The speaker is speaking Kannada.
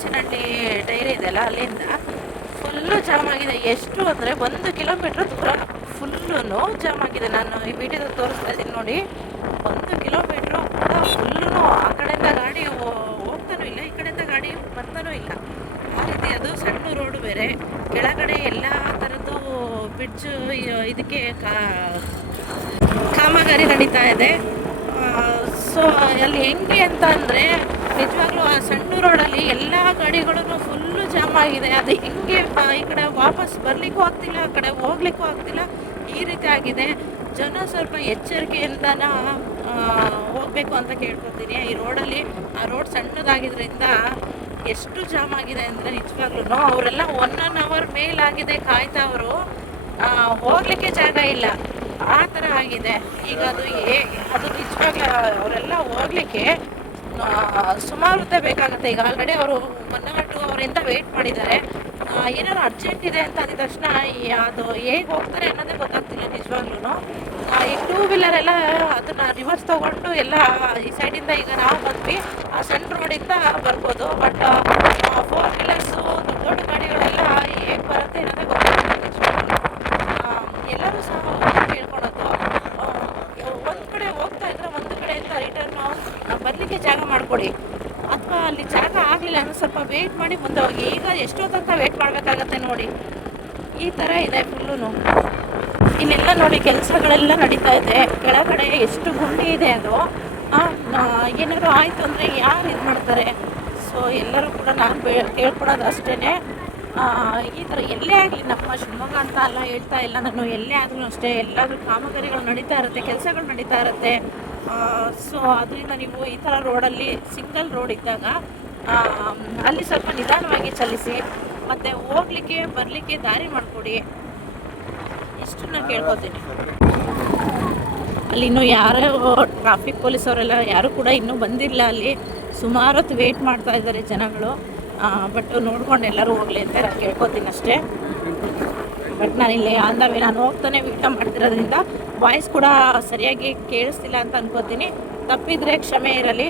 ಬಚ್ಚನಹಳ್ಳಿ ಡೈರಿ ಇದೆಯಲ್ಲ ಅಲ್ಲಿಂದ ಫುಲ್ಲು ಜಾಮ್ ಆಗಿದೆ. ಎಷ್ಟು ಅಂದರೆ 1 ಕಿಲೋಮೀಟ್ರ್ ದೂರ ಫುಲ್ಲೂ ಜಾಮ್ ಆಗಿದೆ. ನಾನು ಈ ವಿಡಿಯೋದಲ್ಲಿ ತೋರಿಸ್ತಾ ಇದ್ದೀನಿ ನೋಡಿ. 1 ಕಿಲೋಮೀಟ್ರು ಕೂಡ ಫುಲ್ಲೂ ಆ ಕಡೆಯಿಂದ ಗಾಡಿ ಹೋಗ್ತಾನೂ ಇಲ್ಲ, ಈ ಕಡೆಯಿಂದ ಗಾಡಿ ಬರ್ತಾನೂ ಇಲ್ಲ. ಆ ರೀತಿ ಅದು ಸಣ್ಣ ರೋಡು ಬೇರೆ, ಕೆಳಗಡೆ ಎಲ್ಲ ಥರದ್ದು ಬ್ರಿಡ್ಜು ಇದಕ್ಕೆ ಕಾಮಗಾರಿ ನಡೀತಾ ಇದೆ. ಸೊ ಅಲ್ಲಿ ಹೆಂಗೆ ಅಂತ ಅಂದರೆ ನಿಜವಾಗ್ಲೂ ಆ ಸಣ್ಣ ರೋಡಲ್ಲಿ ಎಲ್ಲ ಗಾಡಿಗಳೂ ಫುಲ್ಲು ಜಾಮ್ ಆಗಿದೆ. ಅದು ಹೆಂಗೆ ಈ ಕಡೆ ವಾಪಸ್ ಬರಲಿಕ್ಕೂ ಆಗ್ತಿಲ್ಲ, ಆ ಕಡೆ ಹೋಗ್ಲಿಕ್ಕೂ ಆಗ್ತಿಲ್ಲ, ಈ ರೀತಿ ಆಗಿದೆ. ಜನ ಸ್ವಲ್ಪ ಎಚ್ಚರಿಕೆಯಿಂದನ ಹೋಗಬೇಕು ಅಂತ ಕೇಳ್ಕೊತೀನಿ. ಈ ರೋಡಲ್ಲಿ ಆ ರೋಡ್ ಸಣ್ಣದಾಗಿದ್ದರಿಂದ ಎಷ್ಟು ಜಾಮ್ ಆಗಿದೆ ಅಂದರೆ ನಿಜವಾಗ್ಲೂ ಅವರೆಲ್ಲ 1 ಅವರ್ ಮೇಲಾಗಿದೆ ಕಾಯ್ತಾ ಅವರು, ಹೋಗಲಿಕ್ಕೆ ಜಾಗ ಇಲ್ಲ, ಆ ಥರ ಆಗಿದೆ. ಈಗ ಅದು ನಿಜವಾಗ್ಲೂ ಅವರೆಲ್ಲ ಹೋಗಲಿಕ್ಕೆ ಸುಮಾರು ಹೊತ್ತೇ ಬೇಕಾಗುತ್ತೆ. ಈಗ ಆಲ್ರೆಡಿ ಅವರು 1 ಅವರ್ 2 ಅವರಿಂದ ವೆಯ್ಟ್ ಮಾಡಿದ್ದಾರೆ. ಏನಾದ್ರು ಅರ್ಜೆಂಟ್ ಇದೆ ಅಂತ ಅಂದ ತಕ್ಷಣ ಅದು ಹೇಗೆ ಹೋಗ್ತಾರೆ ಅನ್ನೋದೇ ಗೊತ್ತಾಗ್ತಿಲ್ಲ ನಿಜವಾಗ್ಲೂ. ಈ 2 ವೀಲರ್ ಎಲ್ಲ ಅದನ್ನು ರಿವರ್ಸ್ ತೊಗೊಂಡು ಎಲ್ಲ ಈ ಸೈಡಿಂದ ಈಗ ನಾವು ಬಂದ್ವಿ, ಆ ಸಣ್ಣ ರೋಡಿಂದ ಬರ್ಬೋದು. ಬಟ್ 4 ವೀಲರ್ಸು ದೊಡ್ಡ ದೊಡ್ಡ ಗಾಡಿಗಳೆಲ್ಲ ಹೇಗೆ ಬರುತ್ತೆ ಅನ್ನೋದೇ ಗೊತ್ತಾಗ್ತಿಲ್ಲ ನಿಜವಾಗ್ಲೂ. ಎಲ್ಲರೂ ಸಹ ಕೇಳ್ಕೊಳೋದು, ಒಂದು ಕಡೆ ಹೋಗ್ತಾ ಇದ್ರೆ ಒಂದು ಕಡೆಯಿಂದ ರಿಟರ್ನು ಬರಲಿಕ್ಕೆ ಜಾಗ ಮಾಡಿಕೊಡಿ, ಅಥವಾ ಅಲ್ಲಿ ಜಾಗ ಆಗಲಿಲ್ಲ ಅಂದರೆ ಸ್ವಲ್ಪ ವೆಯ್ಟ್ ಮಾಡಿ ಮುಂದೆ ಹೋಗಿ. ಈಗ ಎಷ್ಟೊತ್ತಂತ ವೆಯ್ಟ್ ಮಾಡಬೇಕಾಗತ್ತೆ ನೋಡಿ, ಈ ಥರ ಇದೆ ಫುಲ್ಲೂ. ಇಲ್ಲೆಲ್ಲ ನೋಡಿ ಕೆಲಸಗಳೆಲ್ಲ ನಡೀತಾ ಇದೆ. ಕೆಳಗಡೆ ಎಷ್ಟು ಗುಂಡಿ ಇದೆ ಅದು. ಏನಾದ್ರು ಆಯಿತು ಅಂದರೆ ಯಾರು ಇದು ಮಾಡ್ತಾರೆ? ಸೊ ಎಲ್ಲರೂ ಕೂಡ ನಾನು ಕೇಳ್ಕೊಳೋದು ಅಷ್ಟೇ, ಈ ಥರ ಎಲ್ಲೇ ಆಗಲಿ, ನಮ್ಮ ಶಿವಮೊಗ್ಗ ಅಂತ ಅಲ್ಲ ಹೇಳ್ತಾ ಇಲ್ಲ ನಾನು, ಎಲ್ಲೇ ಆದ್ರೂ ಅಷ್ಟೇ ಎಲ್ಲಾದರೂ ಕಾಮಗಾರಿಗಳು ನಡೀತಾ ಇರುತ್ತೆ, ಕೆಲಸಗಳು ನಡೀತಾ ಇರುತ್ತೆ. ಸೊ ಅದರಿಂದ ನೀವು ಈ ಥರ ರೋಡಲ್ಲಿ ಸಿಂಗಲ್ ರೋಡ್ ಇದ್ದಾಗ ಅಲ್ಲಿ ಸ್ವಲ್ಪ ನಿಧಾನವಾಗಿ ಚಲಿಸಿ, ಮತ್ತು ಹೋಗ್ಲಿಕ್ಕೆ ಬರಲಿಕ್ಕೆ ದಾರಿ ಮಾಡಿಕೊಡಿ, ಇಷ್ಟು ನಾನು ಕೇಳ್ಕೊತೀನಿ. ಅಲ್ಲಿ ಇನ್ನೂ ಯಾರೋ ಟ್ರಾಫಿಕ್ ಪೊಲೀಸವರೆಲ್ಲ ಯಾರೂ ಕೂಡ ಇನ್ನೂ ಬಂದಿಲ್ಲ. ಅಲ್ಲಿ ಸುಮಾರು ಹೊತ್ತು ವೆಯ್ಟ್ ಮಾಡ್ತಾ ಇದ್ದಾರೆ ಜನಗಳು. ಬಟ್ ನೋಡ್ಕೊಂಡು ಎಲ್ಲರೂ ಹೋಗಲಿ ಅಂತ ನಾನು ಕೇಳ್ಕೊತೀನಿ ಅಷ್ಟೇ. ಬಟ್ ನಾನಿಲ್ಲಿ ನಾನು ಹೋಗ್ತಾನೆ ವಿಡಿಯೋ ಮಾಡ್ತಿರೋದ್ರಿಂದ ವಾಯ್ಸ್ ಕೂಡ ಸರಿಯಾಗಿ ಕೇಳಿಸ್ತಿಲ್ಲ ಅಂತ ಅನ್ಕೋತೀನಿ. ತಪ್ಪಿದರೆ ಕ್ಷಮೆ ಇರಲಿ.